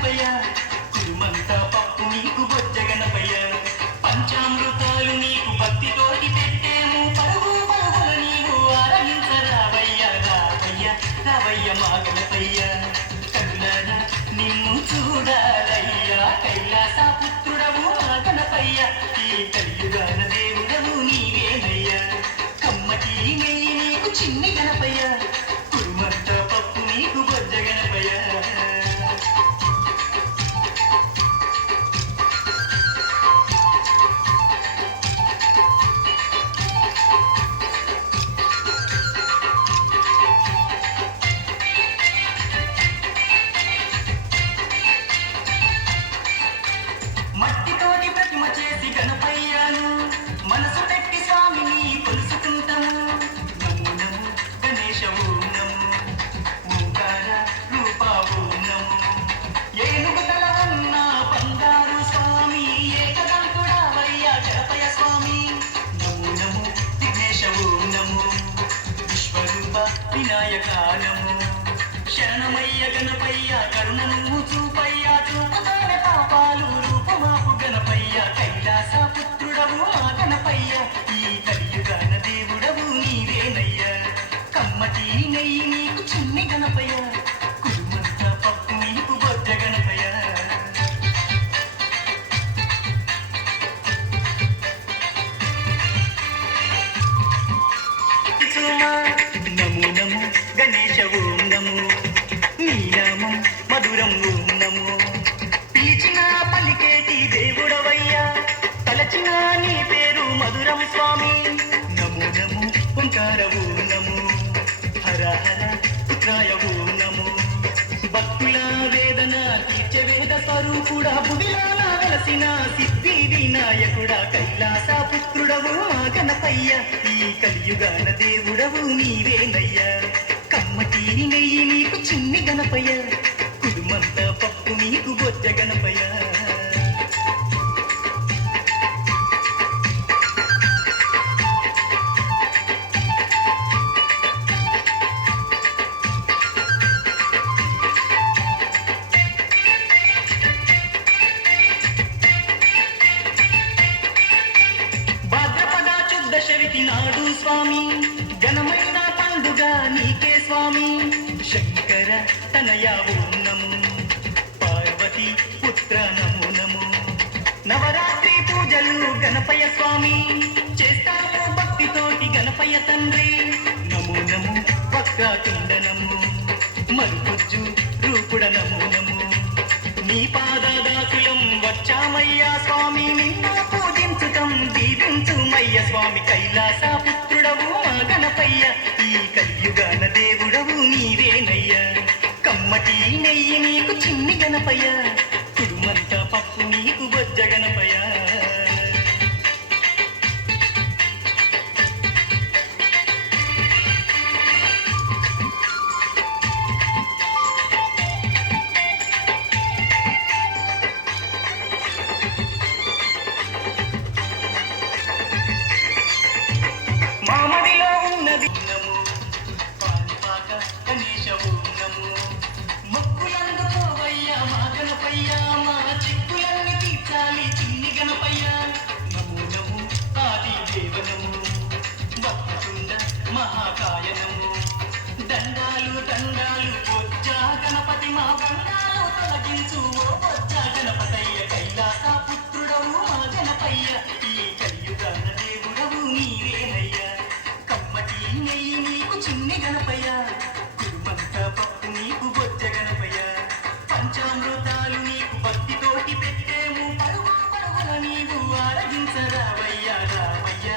గణపయ్య కురుమంతా పప్పు నీకు బొజ్జ గణపయ్య పంచామృతాలు నీకు భక్తితోటి పెట్టేము పరుగు పరుగున నీవు ఆరగించరావయ్య రావయ్య రావయ్య మా గణపయ్య కరులారా నిన్ను చూడాలయ్యా కైలాస పుత్రుడవు మా గణపయ్య ఈ కలియుగాన దేవుడవు నీవేనయ్యా కమ్మటి నెయ్యి నీకు చిన్ని గణపయ్య కురుమంతా పప్పు నీకు బొజ్జ గణపయ్య మట్టితోటి ప్రతిమ చేసి గణపయ్యాను మనసు పెట్టి స్వామిని కొలుసుకుంటాము నమో నమో గణేశ ఓం నమో ఓంకార రూప ఓం నమో ఏనుగు తల ఉన్న బంగారు స్వామి ఏకదంతుడావయ్య గణపయ్య స్వామి నమో నమో విఘ్నేశ ఓం నమో విశ్వరూప వినాయక నమో శరణమయ్య గణపయ్య కరుణను చూపయ్య చూపుతాన పాపాలు రూపమాపు గణపయ్య కైలాస పుత్రుడవు మా గణపయ్య ఈ కలియుగాన దేవుడవు నీవేనయ్య కమ్మటి నెయ్యి నీకు చిన్ని గణపయ్య కురుమంత పప్పు నీకు బొజ్జ గణపయ్య నమో నమో గణేశ ఓం నమో నీ నామం మధురం ఓం నమో పిలిచిన పలికేటి దేవుడవయ్యా తలచిన నీ పేరు మధురం స్వామి నమో నమో ఓంకార ఓం నమో హర హర పుత్రాయ ఓం నమో భక్తుల వేదన తీర్చే వేద స్వరూపుడా భువిలాల వెలసిన సిద్ధి వినాయకుడా కైలాస పుత్రుడవు మా గణపయ్య ఈ కలియుగాన దేవుడవు నీవేనయ్యా కమ్మటి నెయ్యి నీకు చిన్ని గణపయ్య కుడుమంత పప్పు నీకు బొజ్జ గణపయ్య భాద్రపద శుద్ధ చవితి నాడు స్వామి ఘనమైన పండుగ నీకే స్వామి శంకర తనయ ఓం నమో పార్వతి పుత్ర నమో నమో నవరాత్రి పూజలు గణపయ్య స్వామి చేస్తాము భక్తితోటి గణపయ్య తండ్రి నమో నమో వక్రతుండ నమో మరుగుజ్జు రూపుడ నమో నమో నీ పాదదాసులం వచ్చామయ్యా స్వామి నిన్ను పూజించుతం దీవించుమయ్య స్వామి కైలాస పుత్రుడవు మా గణపయ్య ఈ కలియుగాన దేవుడవు నీవేనయ్యా కమ్మటి నెయ్యి నీకు చిన్ని గణపయ్య కుడుమంత పప్పు నీకు బొజ్జ గణపయ్య మామడిలో ఉన్నది నమో పాన్పాక గణేశ ఓం నమో మొక్కులందుకోవయ్య మా గణపయ్య మా చిక్కులన్నీ తీర్చాలి చిన్ని గణపయ్య నమో నమో ఆది దేవ నమో వక్రతుండ మహాకాయ నమో దండాలు దండాలు బొజ్జ గణపతి మా గండాలు తొలగించు ఓ బొజ్జ గణపతయ్య కైలాస పుత్రుడవు మా గణపయ్య ఈ కలియుగాన దేవుడవు నీవేనయ్యా కమ్మటి నెయ్యి నీకు చిన్ని గణపయ్య కురుమంత పప్పు నీకు బొజ్జ గణపయ్య పంచామృతాలు నీకు భక్తితోటి పెట్టేము పరుగు పరుగున నీవు ఆరగించరావయ్యా రావయ్య